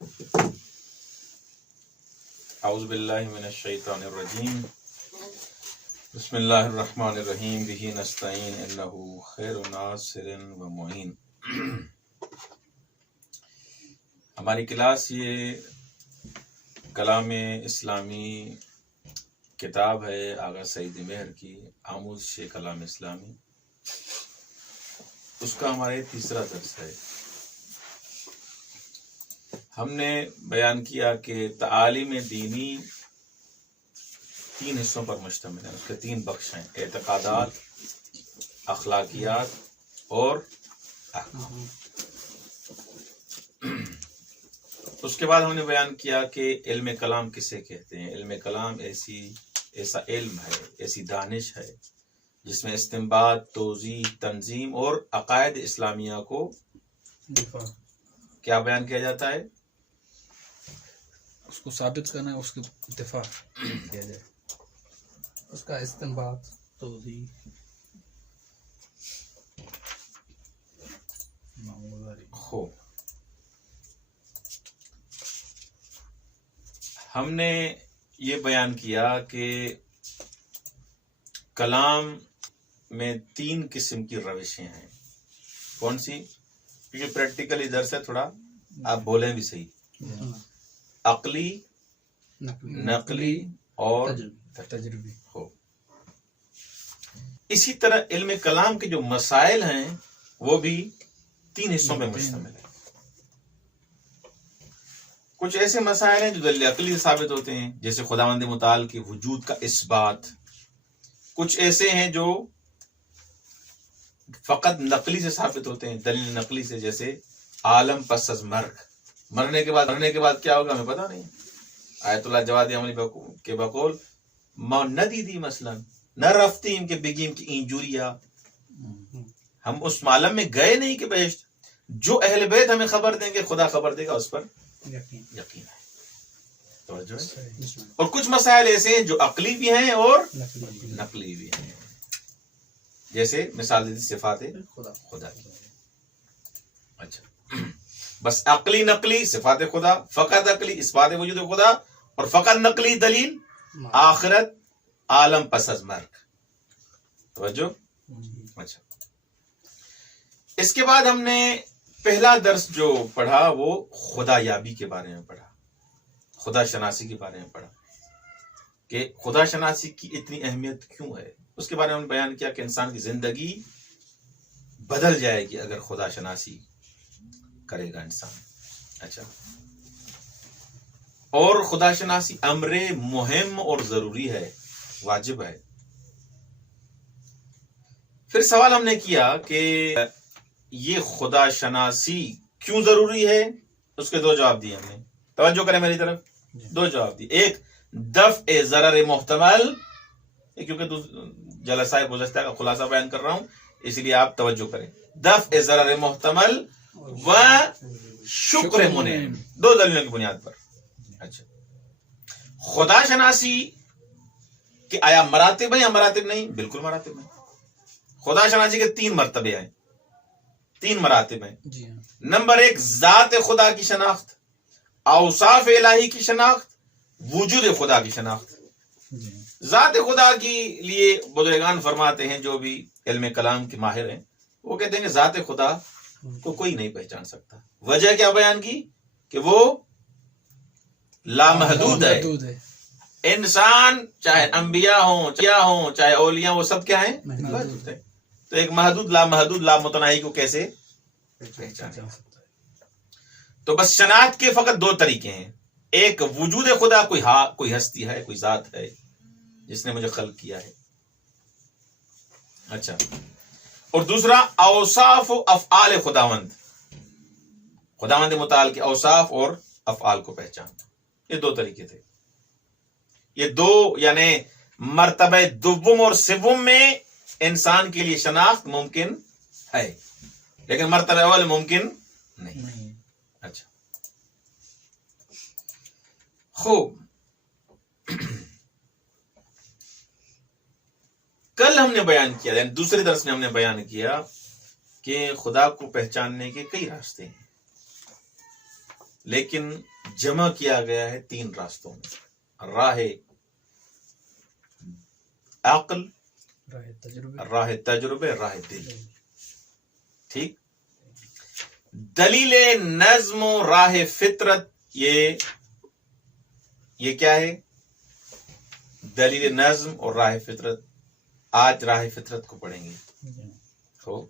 اعوذ باللہ من الشیطان الرجیم بسم اللہ الرحمن الرحیم بہ نستعین انہ خیر ناصر و معین۔ ہماری کلاس یہ کلام اسلامی کتاب ہے آغا سعید مہر کی، آموزش کلام اسلامی، اس کا ہمارا یہ تیسرا درس ہے۔ ہم نے بیان کیا کہ تعالیم دینی تین حصوں پر مشتمل ہے، اس کے تین بخش ہیں: اعتقادات، اخلاقیات اور احکام۔ اس کے بعد ہم نے بیان کیا کہ علم کلام کسے کہتے ہیں۔ علم کلام ایسا علم ہے، ایسی دانش ہے جس میں استنباط، توضیح، تنظیم اور عقائد اسلامیہ کو کیا بیان کیا جاتا ہے؟ اس کو ثابت کرنا ہے، اس کے دفاع کیا جائے، اس کا استنباط، توضیح، خوب۔ ہم نے یہ بیان کیا کہ کلام میں تین قسم کی روشیں ہیں۔ کون سی؟ کیونکہ پریکٹیکلی درس ہے، تھوڑا آپ بولیں بھی صحیح۔ عقلی، نقلی اور تجربی۔ ہو۔ اسی طرح علم کلام کے جو مسائل ہیں وہ بھی تین حصوں میں مشتمل ہے۔ کچھ ایسے مسائل ہیں جو دلیل عقلی سے ثابت ہوتے ہیں، جیسے خداوند متعال کے وجود کا اثبات۔ کچھ ایسے ہیں جو فقط نقلی سے ثابت ہوتے ہیں، دلیل نقلی سے، جیسے عالم پس از مرگ، مرنے کے بعد کیا ہوگا ہمیں پتہ نہیں۔ آیت اللہ جواد عملی کے بقول ما ندیدی مثلا نہ رفتیم کے بگیم کی اینجوریا، ہم اس عالم میں گئے نہیں کہ بہشت، جو اہل بیت ہمیں خبر دیں گے، خدا خبر دے گا، اس پر یقین ہے۔ توجہ ہے؟ اور کچھ مسائل ایسے ہیں جو عقلی بھی ہیں اور نقلی بھی ہیں، جیسے مثال دی صفات خدا کی۔ اچھا، بس عقلی نقلی صفات خدا، فقط عقلی اثبات وجود خدا، اور فقط نقلی دلیل آخرت، عالم پس از مرگ۔ توجہ؟ اچھا، اس کے بعد ہم نے پہلا درس جو پڑھا وہ خدا یابی کے بارے میں پڑھا، خدا شناسی کے بارے میں پڑھا کہ خدا شناسی کی اتنی اہمیت کیوں ہے۔ اس کے بارے میں ہم نے بیان کیا کہ انسان کی زندگی بدل جائے گی اگر خدا شناسی کرے گا انسان۔ اچھا، اور خدا شناسی امر مہم اور ضروری ہے، واجب ہے۔ پھر سوال ہم نے کیا کہ یہ خدا شناسی کیوں ضروری ہے، اس کے دو جواب دیے ہم نے۔ توجہ کریں میری طرف، دو جواب دیے۔ ایک، دفع ضرر محتمل، کیونکہ جلسہ گزشتہ کا خلاصہ بیان کر رہا ہوں اس لیے آپ توجہ کریں۔ دفع ضرر محتمل و شکر منعم، دو دلیلوں کی بنیاد پر۔ اچھا، خدا شناسی کہ آیا مراتب ہیں یا مراتب نہیں؟ بالکل مراتب ہیں۔ خدا شناسی کے تین مرتبے ہیں، تین مراتب ہیں۔ نمبر ایک، ذات خدا کی شناخت، اوصاف الہی کی شناخت، وجود خدا کی شناخت۔ ذات خدا کے لیے بزرگان فرماتے ہیں، جو بھی علم کلام کے ماہر ہیں، وہ کہتے ہیں کہ ذات خدا کو کوئی نہیں پہچان سکتا۔ وجہ کیا بیان کی؟ کہ وہ لامحدود ہے۔ انسان چاہے انبیاء ہوں چاہے اولیاء، وہ سب کیا ہیں؟ محدود ہیں۔ تو ایک محدود لامتناہی کو کیسے پہچانے؟ تو بس شناخت کے فقط دو طریقے ہیں۔ ایک، وجود خدا، کوئی ہستی ہے، کوئی ذات ہے جس نے مجھے خلق کیا ہے۔ اچھا، اور دوسرا اوصاف و افعال خداوند متعال کے اوصاف اور افعال کو پہچاننا۔ یہ دو طریقے تھے۔ یہ دو یعنی مرتبہ دوم اور سوم میں انسان کے لیے شناخت ممکن ہے، لیکن مرتبہ اول ممکن نہیں۔ اچھا، خوب۔ کل ہم نے بیان کیا، یعنی دوسرے درس میں ہم نے بیان کیا کہ خدا کو پہچاننے کے کئی راستے ہیں۔ لیکن جمع کیا گیا ہے 3 راستوں میں، راہ عقل، راہ تجربے، راہ دل. ٹھیک. دلیل نظم و راہ فطرت، یہ کیا ہے؟ دلیل نظم اور راہ فطرت. آج راہ فطرت کو پڑھیں گے. ہو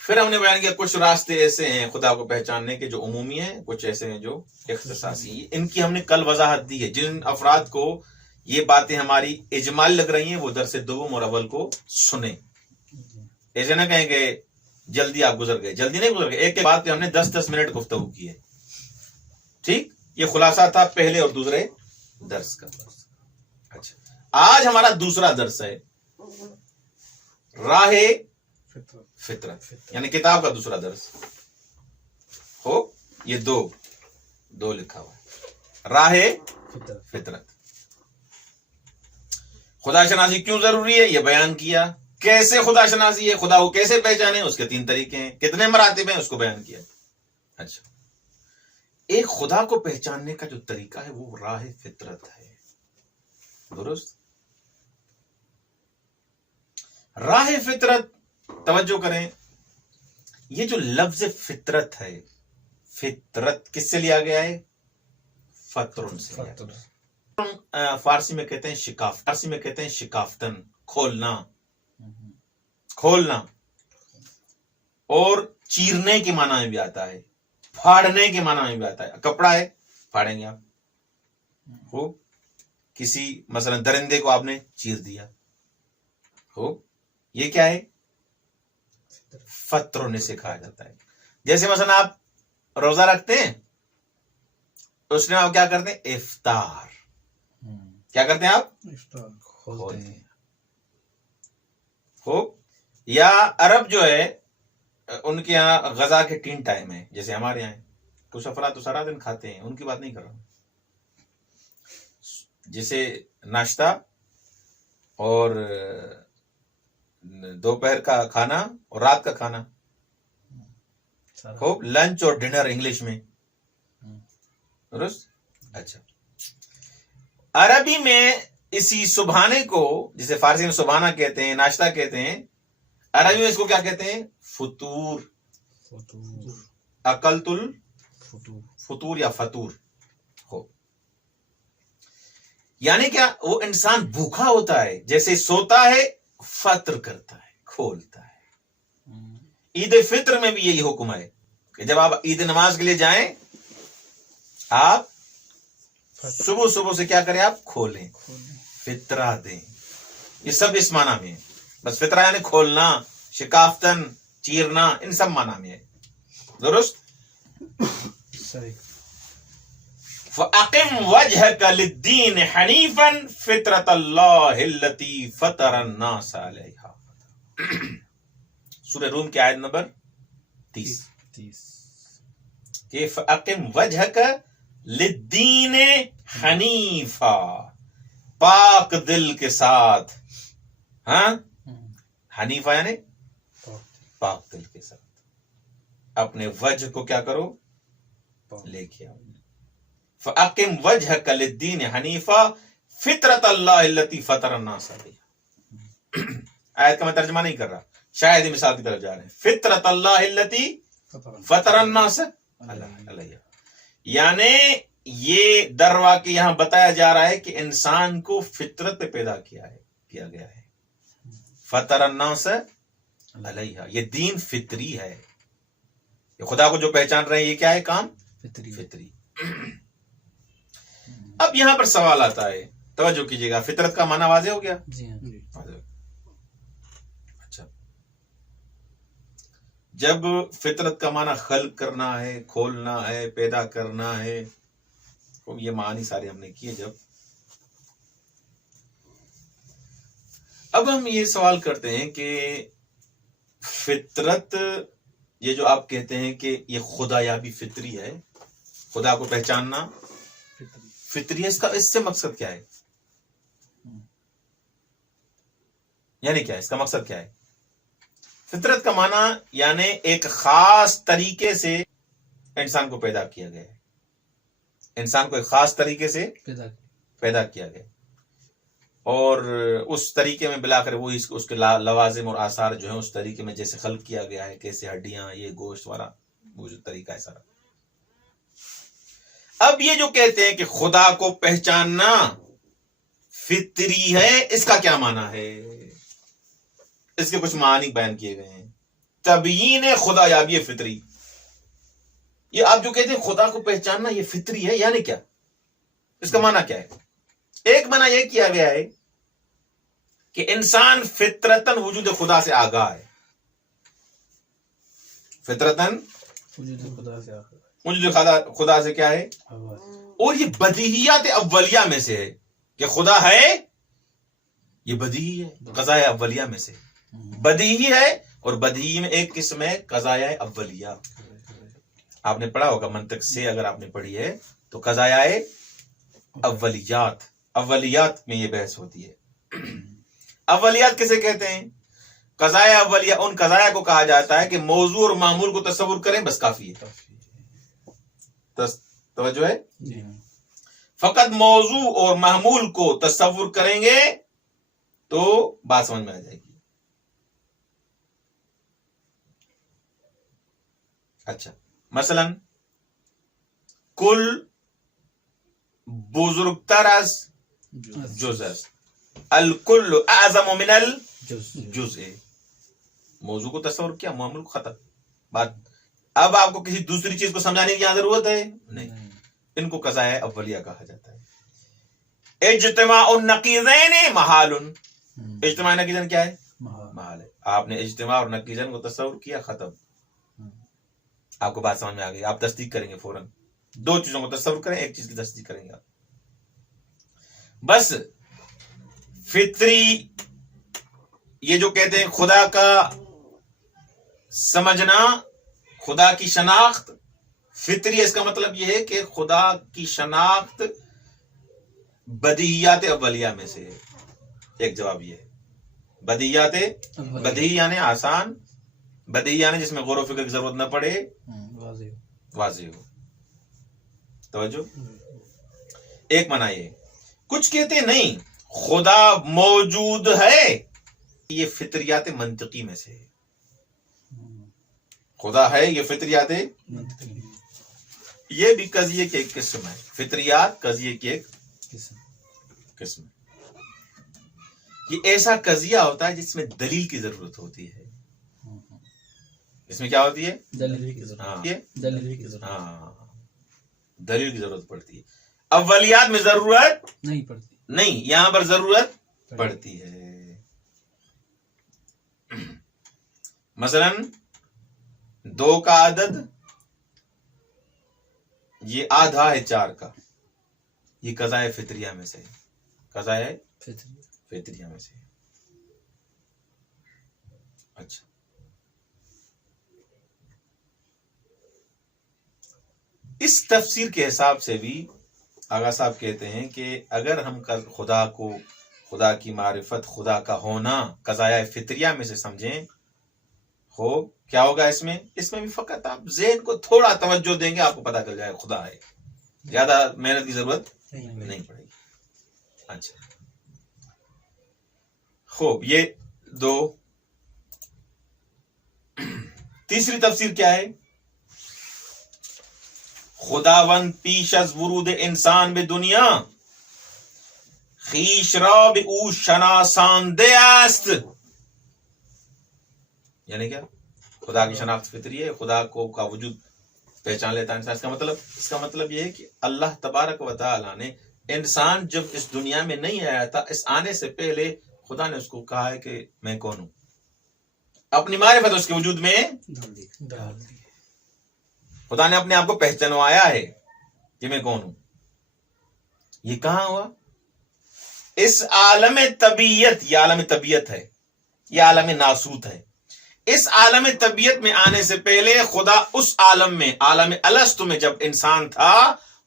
پھر ہم نے بیان کیا کچھ راستے ایسے ہیں خدا کو پہچاننے کے جو عمومی ہیں، کچھ ایسے ہیں جو اختصاصی. ان کی ہم نے کل وضاحت دی ہے. جن افراد کو یہ باتیں ہماری اجمال لگ رہی ہیں وہ درس دوم اور اول کو سنیں. ایسے نہ کہیں کہ جلدی آپ گزر گئے. جلدی نہیں گزر گئے، ایک بات پہ ہم نے 10 منٹ گفتگو کی ہے. ٹھیک. یہ خلاصہ تھا پہلے اور دوسرے درس کا. اچھا، آج ہمارا دوسرا درس ہے راہ فطرت، یعنی کتاب کا دوسرا درس. ہو یہ دو لکھا ہوا ہے، راہ فطرت. خدا شناسی کیوں ضروری ہے یہ بیان کیا. کیسے خدا شناسی ہے، خدا کو کیسے پہچانے، اس کے 3 طریقے ہیں. کتنے مراتب ہیں اس کو بیان کیا. اچھا، ایک خدا کو پہچاننے کا جو طریقہ ہے وہ راہ فطرت ہے. درست. راہ فطرت، توجہ کریں، یہ جو لفظ فطرت ہے، فطرت کس سے لیا گیا ہے؟ فطرن سے لیا گیا. فارسی میں کہتے ہیں شکاف، فارسی میں کہتے ہیں شکافتن، کھولنا، کھولنا. اور چیرنے کے معنی میں بھی آتا ہے، پھاڑنے کے معنی میں بھی آتا ہے. کپڑا ہے، پھاڑیں گے آپ. ہو کسی مثلا درندے کو آپ نے چیر دیا. ہو یہ کیا ہے؟ فطروں سے کھایا جاتا ہے. جیسے مثلا آپ روزہ رکھتے ہیں، اس میں آپ کیا کرتے ہیں؟ افطار. کیا کرتے ہیں آپ؟ کھولتے ہیں. ہو یا عرب جو ہے ان کے یہاں غذا کے 3 ٹائم ہیں، جیسے ہمارے یہاں کچھ افراد تو سارا دن کھاتے ہیں، ان کی بات نہیں کر رہا ہوں. جیسے ناشتہ اور دوپہر کا کھانا اور رات کا کھانا. ہو لنچ اور ڈنر انگلش میں. درست. اچھا، عربی میں اسی صبحانے کو، جسے فارسی میں صبحانہ کہتے ہیں، ناشتہ کہتے ہیں، عربی میں اس کو کیا کہتے ہیں؟ فطور. اکلت الفطور یا فطور. ہو یعنی کیا؟ وہ انسان بھوکا ہوتا ہے، جیسے سوتا ہے فطر کرتا ہے، کھولتا ہے. عید فطر میں بھی یہی حکم ہے کہ جب آپ عید نماز کے لیے جائیں، آپ صبح سے کیا کریں؟ آپ کھولیں، فطرہ دیں. یہ سب اس معنی میں ہے. بس فطرہ یعنی کھولنا، شکافتن، چیرنا، ان سب معنی میں ہے. درست. صحیح. فَأَقِمْ وَجْهَكَ لِلدِّينِ حَنِيفًا فِطْرَةَ اللَّهِ الَّتِي فَطَرَ النَّاسَ عَلَيْهَا. سورہ روم کی آیت نمبر 30 کہ فَأَقِمْ وَجْهَكَ لِلدِّينِ حَنِيفًا، پاک دل کے ساتھ. ہاں، حنیفہ یعنی پاک دل کے ساتھ اپنے وجہ کو کیا کرو؟ لے کے آؤ. فَأَقِمْ وَجْهَكَ لِلدِّينِ حَنِيفًا فِطْرَةَ اللَّهِ الَّتِي فَطَرَ النَّاسَ عَلَيْهَا. آیت کا میں ترجمہ نہیں کر رہا، شاید مثال کی طرف جا رہے ہیں. فِطْرَةَ اللَّهِ الَّتِي فَطَرَ النَّاسَ عَلَيْهَا، یعنی یہ در واقع یہاں بتایا جا رہا ہے کہ انسان کو فطرت پہ پیدا کیا گیا ہے. فَطَرَ النَّاسَ عَلَيْهَا، یہ دین فطری ہے. یہ خدا کو جو پہچان رہے ہیں، یہ کیا ہے؟ کام فطری. اب یہاں پر سوال آتا ہے، توجہ کیجیے گا. فطرت کا معنی واضح ہو گیا؟ جی ہاں. اچھا، جب فطرت کا معنی خلق کرنا ہے، کھولنا ہے، پیدا کرنا ہے، یہ معنی سارے ہم نے کیے. جب اب ہم یہ سوال کرتے ہیں کہ فطرت، یہ جو آپ کہتے ہیں کہ یہ خدا یابی فطری ہے، خدا کو پہچاننا فطری ہے، اس سے مقصد کیا ہے؟ یعنی کیا ہے اس کا مقصد؟ کیا ہے فطرت کا معنی یعنی ایک خاص طریقے سے انسان کو پیدا کیا گیا ہے. انسان کو ایک خاص طریقے سے پیدا کیا گیا اور اس طریقے میں بلا کر وہ اس کے لوازم اور آثار جو ہیں اس طریقے میں جیسے خلق کیا گیا ہے، کیسے ہڈیاں، یہ گوشت والا وہ جو طریقہ ہے سارا. اب یہ جو کہتے ہیں کہ خدا کو پہچاننا فطری ہے، اس کا کیا معنی ہے؟ اس کے کچھ معنی بیان کیے گئے ہیں. تبیین خدا یابی فطری، یہ آپ جو کہتے ہیں خدا کو پہچاننا یہ فطری ہے، یعنی کیا؟ اس کا معنی کیا ہے؟ ایک معنی یہ کیا گیا ہے کہ انسان فطرتاً وجود خدا سے آگاہ ہے. فطرتاً وجود خدا سے کیا ہے؟ اور یہ بدیہیات اولیہ میں سے ہے کہ خدا ہے، یہ بدیہی ہے، قضائے اولیہ میں سے بدیہی ہے. اور بدیہی میں ایک قسم ہے قضائے اولیہ. آپ نے پڑھا ہوگا منطق سے، اگر آپ نے پڑھی ہے تو قضائے اولیات، اولیات میں یہ بحث ہوتی ہے. اولیات کسے کہتے ہیں؟ قضائے اولیہ ان قضایا کو کہا جاتا ہے کہ موضوع اور معمول کو تصور کریں بس کافی ہے. توجہ ہے؟ فقط موضوع اور معمول کو تصور کریں گے تو بات سمجھ میں آ جائے گی. اچھا، مثلا کل بزرگتر از جز است، الکل اعظم من الجزء. موضوع کو تصور کیا، معمول کو ختم بات. اب آپ کو کسی دوسری چیز کو سمجھانے کی ضرورت ہے نہیں. ان کو قضائے اولیہ کہا جاتا ہے. اجتماع النقیضین محال، اجتماع نقیضین کیا ہے؟ محال ہے. آپ نے اجتماع اور نقیضین کو تصور کیا، ختم. آپ کو بات سمجھ میں آ گئی، آپ تصدیق کریں گے فوراً. دو چیزوں کو تصور کریں، ایک چیز کی تصدیق کریں گے آپ. بس فطری یہ جو کہتے ہیں خدا کا سمجھنا، خدا کی شناخت فطری، اس کا مطلب یہ ہے کہ خدا کی شناخت بدیہیات اولیہ میں سے ہے. ایک جواب یہ ہے بدیہیات، بدیہی یعنی آسان، بدیہی یعنی جس میں غور و فکر کی ضرورت نہ پڑے، واضح ہو. توجہ. ایک معنی یہ. کچھ کہتے ہیں نہیں، خدا موجود ہے، یہ فطریات منطقی میں سے ہے. خدا ہے، یہ فطریات، یہ بھی قضیے کی ایک قسم ہے. فطریات قضیے کی ایک قسم. یہ ایسا قضیہ ہوتا ہے جس میں دلیل کی ضرورت ہوتی ہے. اس میں کیا ہوتی ہے؟ دلیل کی ضرورت پڑتی ہے. اولیات میں ضرورت نہیں پڑتی، نہیں، یہاں پر ضرورت پڑتی ہے. مثلا 2 کا عدد یہ آدھا ہے 4 کا، یہ قضائے فطریہ میں سے، قضائے فطریہ میں سے. اچھا، اس تفسیر کے حساب سے بھی آغا صاحب کہتے ہیں کہ اگر ہم خدا کو، خدا کی معرفت، خدا کا ہونا قضائے فطریہ میں سے سمجھیں ہو، کیا ہوگا اس میں بھی فقط آپ ذہن کو تھوڑا توجہ دیں گے، آپ کو پتا چل جائے خدا ہے. زیادہ محنت کی ضرورت نہیں پڑے گی. اچھا خوب، یہ 2. تیسری تفسیر کیا ہے؟ خداوند پیش از ورود انسان به دنیا خویش را به او شناسانده است. یعنی کیا؟ خدا کی شناخت فطری ہے، خدا کو کا وجود پہچان لیتا ہے انسان. اس کا مطلب یہ ہے کہ اللہ تبارک و تعالی نے انسان جب اس دنیا میں نہیں آیا تھا، اس آنے سے پہلے خدا نے اس کو کہا ہے کہ میں کون ہوں، اپنی معرفت اس کے وجود میں ڈال دی. خدا نے اپنے آپ کو پہچانوایا ہے کہ میں کون ہوں. یہ کہاں ہوا؟ اس عالم طبیعت، یہ عالم طبیعت ہے، یہ عالم ناسوت ہے. اس عالم طبیعت میں آنے سے پہلے خدا اس عالم میں، عالم الست میں جب انسان تھا،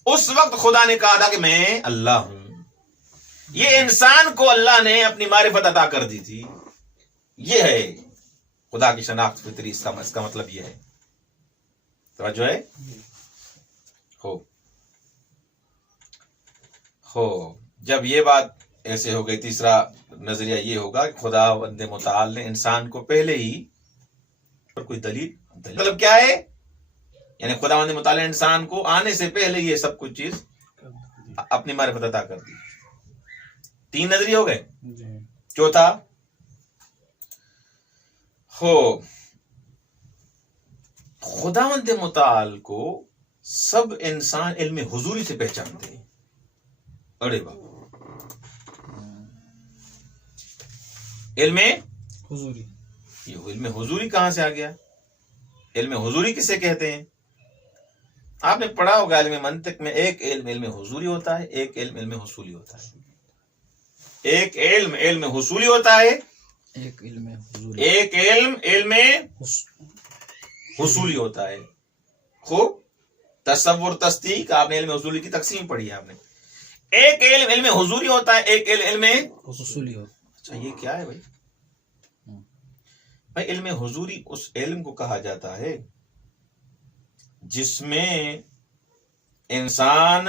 اس وقت خدا نے کہا تھا کہ میں اللہ ہوں. یہ انسان کو اللہ نے اپنی معرفت عطا کر دی تھی. یہ ہے خدا کی شناخت فطری، اس کا مطلب یہ ہے. توجہ ہے. ہو جب یہ بات ایسے ہو گئی، تیسرا نظریہ یہ ہوگا کہ خدا بند متعال نے انسان کو پہلے ہی کوئی دلیل مطلب کیا ہے، یعنی خدا بند متعال نے انسان کو آنے سے پہلے یہ سب کچھ چیز اپنی معرفت عطا کر دی. 3 نظریے ہو گئے. چوتھا خداوند متعال کو سب انسان علم حضوری سے پہچانتے ہیں. ارے بابا، علم حضوری، یہ علم حضوری کہاں سے آ گیا؟ علم حضوری کسے کہتے ہیں؟ آپ نے پڑھا ہوگا علم منطق میں، ایک علم حضوری ہوتا ہے، ایک علم حصولی ہوتا ہے. ایک علم حصولی ہوتا ہے، ایک علم حضوری، ایک علم حصولی ہوتا ہے. خوب تصور تصدیق، آپ نے علم حصولی کی تقسیم پڑھی ہے آپ نے. ایک علم حضوری ہوتا ہے، ایک علم حصولی ہوتا ہے. اچھا یہ کیا ہے بھائی؟ بھائی علم حضوری اس علم کو کہا جاتا ہے جس میں انسان،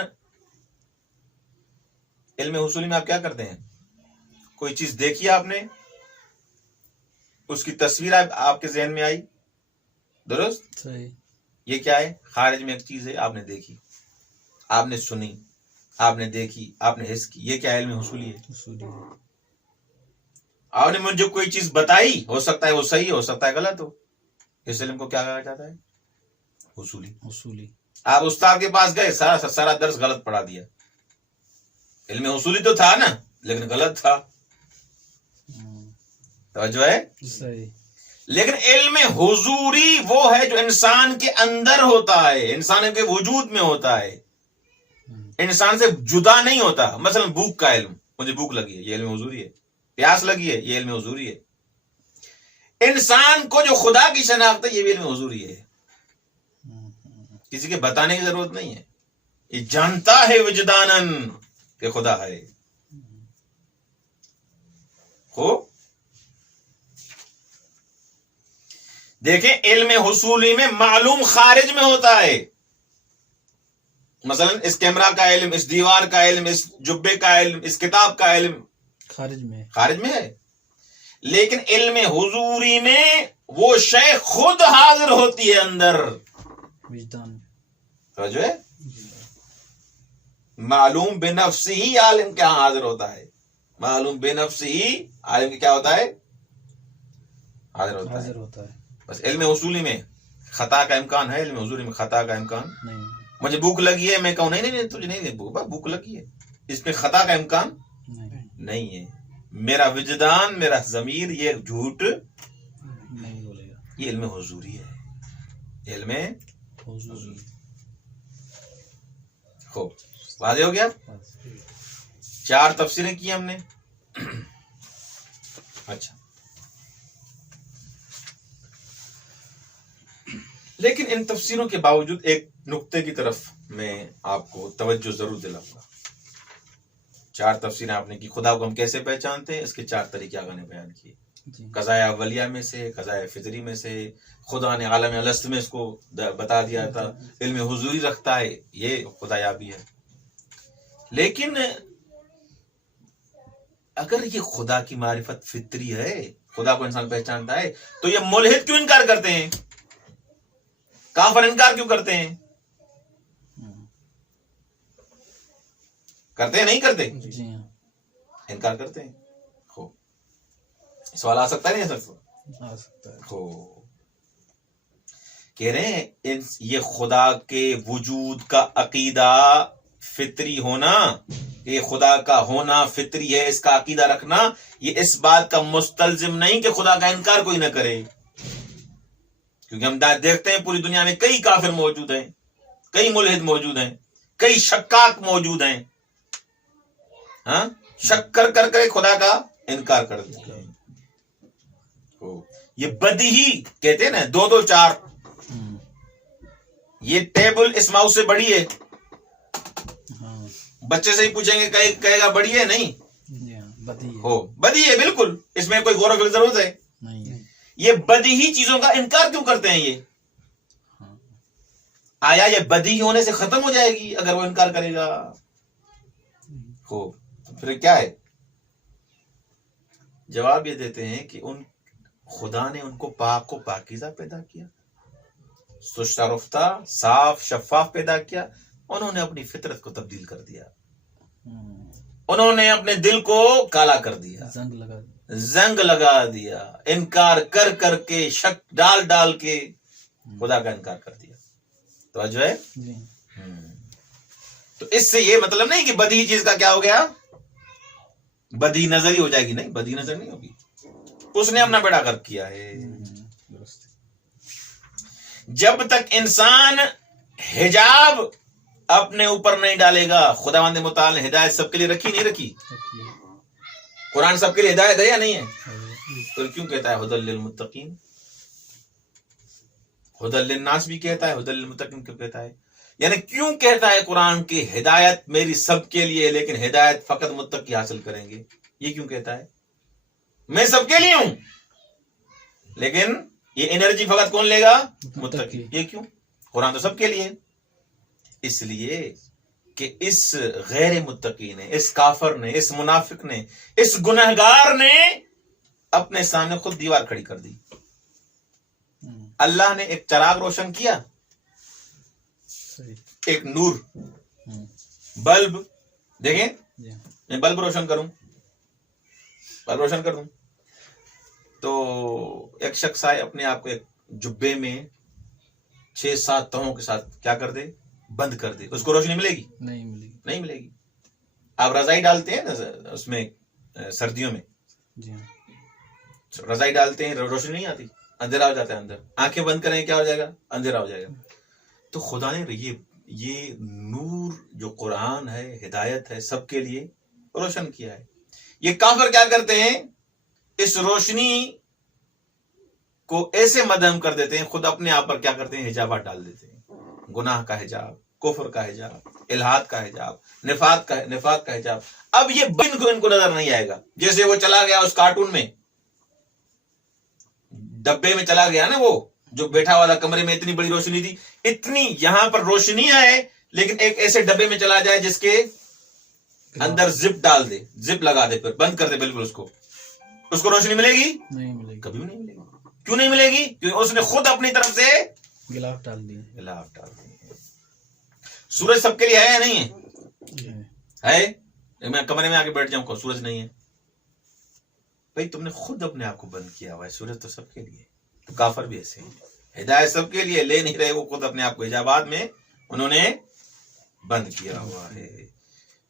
علم حصولی میں آپ کیا کرتے ہیں؟ کوئی چیز دیکھی آپ نے، اس کی تصویر آپ کے ذہن میں آئی، درست؟ صحیح. یہ کیا ہے؟ خارج میں ایک چیز ہے، آپ نے دیکھی، آپ نے سنی، آپ نے دیکھی، آپ نے حس کی. یہ کیا علم حصولی ہے؟ حصولی. آپ نے مجھے کوئی چیز بتائی، ہو سکتا ہے وہ صحیح ہو سکتا ہے غلط ہو. اس علم کو کیا کہا جاتا ہے؟ حصولی. حصولی. آپ استاد کے پاس گئے، سارا درس غلط پڑھا دیا. علم حصولی تو تھا نا، لیکن غلط تھا. توجہ ہے؟ صحیح. لیکن علم حضوری وہ ہے جو انسان کے اندر ہوتا ہے، انسان کے وجود میں ہوتا ہے، انسان سے جدا نہیں ہوتا. مثلا بھوک کا علم، مجھے بھوک لگی ہے، یہ علم حضوری ہے. پیاس لگی ہے، یہ علم حضوری ہے. انسان کو جو خدا کی شناخت ہے، یہ بھی علم حضوری ہے. کسی کے بتانے کی ضرورت نہیں ہے، یہ جانتا ہے وجدانن کہ خدا ہے. دیکھیں علم حصولی میں معلوم خارج میں ہوتا ہے. مثلا اس کیمرہ کا علم، اس دیوار کا علم، اس جبے کا علم، اس کتاب کا علم خارج میں ہے. لیکن علم حضوری میں وہ شے خود حاضر ہوتی ہے اندر. وجدان. جو ہے معلوم بے نفس ہی عالم کیا حاضر ہوتا ہے، معلوم بے نفس ہی عالم کیا ہوتا ہے؟ حاضر ہوتا ہے. بس علم حصولی میں خطا کا امکان ہے، علم حضوری میں خطا کا امکان نہیں. مجھے بھوک لگی ہے، میں کہوں نہیں تجھے نہیں بھوک لگی ہے، اس میں خطا کا امکان نہیں ہے. میرا وجدان، میرا ضمیر یہ جھوٹ نہیں بولے گا. یہ علم حضوری ہے. علم حضوری. خوب واضح ہو گیا. 4 تفسیریں کی ہم نے. اچھا، لیکن ان تفسیروں کے باوجود ایک نقطے کی طرف میں آپ کو توجہ ضرور دلاؤں گا. 4 تفسیریں آپ نے کی. خدا کو ہم کیسے پہچانتے ہیں، اس کے 4 طریقے آقا نے بیان کیے. قضائے اولیہ میں سے، قضائے فطری میں سے، خدا نے عالم الست میں اس کو بتا دیا تھا. علم حضوری رکھتا ہے، یہ خدا یابی ہے. لیکن اگر یہ خدا کی معرفت فطری ہے، خدا کو انسان پہچانتا ہے، تو یہ ملحد کیوں انکار کرتے ہیں؟ کافر انکار کیوں کرتے ہیں؟ کرتے ہیں نہیں کرتے؟ جی ہاں، انکار کرتے ہیں. سوال آ سکتا ہے نہیں آ سکتا ہے. کہہ رہے ہیں یہ خدا کے وجود کا عقیدہ فطری ہونا، کہ خدا کا ہونا فطری ہے، اس کا عقیدہ رکھنا، یہ اس بات کا مستلزم نہیں کہ خدا کا انکار کوئی نہ کرے. کیونکہ ہم دیکھتے ہیں پوری دنیا میں کئی کافر موجود ہیں، کئی ملحد موجود ہیں، کئی شکاک موجود ہیں. ہاں، شک کر کر خدا کا انکار کر دیتے ہیں. یہ بدیہی کہتے ہیں نا، 2 2 4. یہ ٹیبل اس ماؤس سے بڑی ہے. بچے سے ہی پوچھیں گے کہے گا بڑی ہے؟ نہیں، بدی ہو بدی ہے بالکل، اس میں کوئی غور و فکر ضرورت ہے؟ یہ بدیہی چیزوں کا انکار کیوں کرتے ہیں؟ یہ آیا یہ بدیہی ہونے سے ختم ہو جائے گی اگر وہ انکار کرے گا؟ خوب، تو پھر کیا ہے؟ جواب یہ دیتے ہیں کہ خدا نے ان کو پاک و پاکیزہ پیدا کیا، سشتہ رفتہ، صاف شفاف پیدا کیا. انہوں نے اپنی فطرت کو تبدیل کر دیا، انہوں نے اپنے دل کو کالا کر دیا، زنگ لگا دیا، انکار کر کر کے، شک ڈال ڈال کے خدا کا انکار کر دیا. توجہ ہے؟ تو اس سے یہ مطلب نہیں کہ بدی چیز کا کیا ہو گیا، بدی نظر ہی ہو جائے گی. نہیں، بدی نظر نہیں ہوگی، اس نے اپنا بیڑا غرق کیا ہے. جب تک انسان حجاب اپنے اوپر نہیں ڈالے گا، خداوند متعال نے ہدایت سب کے لیے رکھی نہیں رکھی؟ قرآن سب کے لیے ہدایت ہے یا نہیں ہے؟ تو کیوں کہتا ہے ہدی للمتقین؟ ہدی للناس بھی کہتا ہے، ہدی للمتقین کیوں کہتا ہے؟ یعنی کیوں کہتا ہے قرآن کی ہدایت میری سب کے لیے لیکن ہدایت فقط متقی حاصل کریں گے؟ یہ کیوں کہتا ہے؟ میں سب کے لیے ہوں لیکن یہ انرجی فقط کون لے گا؟ متقی. یہ کیوں؟ قرآن تو سب کے لیے. اس لیے کہ اس غیر متقی نے، اس کافر نے، اس منافق نے، اس گنہگار نے اپنے سامنے خود دیوار کھڑی کر دی. اللہ نے ایک چراغ روشن کیا، ایک نور، بلب. دیکھیں میں بلب روشن کروں، بلب روشن کر دوں تو ایک شخص آئے اپنے آپ کو ایک جبے میں 6-7 تہوں کے ساتھ کیا کر دے، بند کر دے، اس کو روشنی ملے گی؟ نہیں ملے گی. آپ رضائی ڈالتے ہیں نا اس میں سردیوں میں، رضائی ڈالتے ہیں، روشنی نہیں آتی، اندھیرا ہو جاتا ہے اندر. آنکھیں بند کریں کیا ہو جائے گا؟ اندھیرا ہو جائے گا. تو خدا نے یہ نور جو قرآن ہے، ہدایت ہے، سب کے لیے روشن کیا ہے. یہ کافر کیا کرتے ہیں؟ اس روشنی کو ایسے مدھم کر دیتے ہیں، خود اپنے آپ پر کیا کرتے ہیں؟ حجابات ڈال دیتے ہیں. گناہ کا حجاب، کفر کا حجاب، الحاد کا حجاب، نفاق کا حجاب. اب یہ ان کو نظر نہیں آئے گا. جیسے وہ چلا گیا اس کارٹون میں، ڈبے میں چلا گیا نا، وہ جو بیٹھا والا کمرے میں اتنی بڑی روشنی تھی، اتنی یہاں پر روشنی ہے لیکن ایک ایسے ڈبے میں چلا جائے جس کے اندر زپ ڈال دے، زپ لگا دے، پھر بند کر دے بالکل، اس کو روشنی ملے گی؟ نہیں ملے گی، کبھی نہیں ملے گی. کیوں نہیں ملے گی؟ کیونکہ اس نے خود اپنی طرف سے غلاف ڈال دی. سورج سب کے لیے ہے یا نہیں ہے؟ میں کمرے میں آ کے بیٹھ جاؤں، سورج نہیں ہے بھائی، تم نے خود اپنے آپ کو بند کیا ہوا ہے. سورج تو سب کے لیے. تو کافر بھی ایسے ہیں، ہدایت سب کے لیے لے نہیں رہے، وہ خود اپنے آپ کو حجابات میں انہوں نے بند کیا ہوا ہے.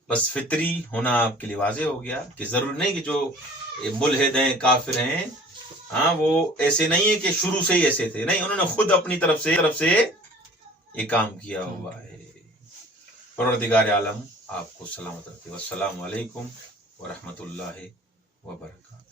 بس فطری ہونا آپ کے لیے واضح ہو گیا کہ ضروری نہیں کہ جو ملحد ہیں، کافر ہیں، ہاں وہ ایسے نہیں ہے کہ شروع سے ہی ایسے تھے. نہیں، انہوں نے خود اپنی طرف سے یہ کام کیا ہوا ہے. پروردگار عالم آپ کو سلامت رکھے. والسلام علیکم ورحمۃ اللہ وبرکاتہ.